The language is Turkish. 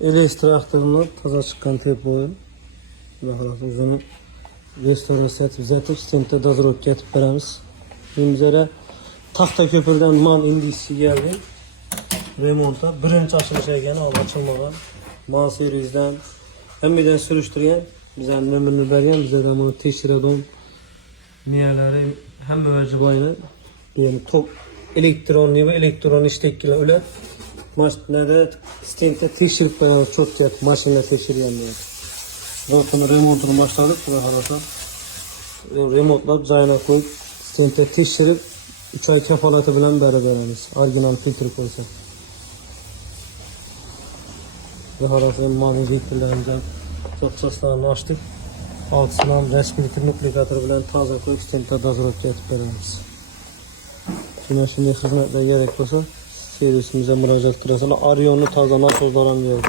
Elektrik traktörünün taza çıkan tepoyu. Bakalım uzunu restorasyon etip stente dazrot getip veremiz. Bizlere taxta köpürden man indisi geldi. Remonta birinci açılışa ekan, olib açılmagan. Man serizdan hammadan surishtirgan, bizdan nomerini bergan, bizdan buni tekshiradigan miyalari hamma vajiboyini, yani top elektronli va elektron ishtekkilar ular mashinada stentda tekshirib qo'yamiz, cho'tkat mashina tekshirgan deydi. Zaten remontunu başladık ve harasa remontlar joyina qo'yib stentda tekshirib 3 oy kafolati bilan berib beramiz. Original filtr qo'ysa. Ve harasa mani filtrlarimizdan cho'tchaslarni ochdik. Altından respirator nuklikator bilan toza qo'yib stentda dozorga etib beramiz. Shunday xizmatlar kerak bo'lsa, servisimizga murojaat qilasizlar. Arionni toza nasozlar ham yo'q.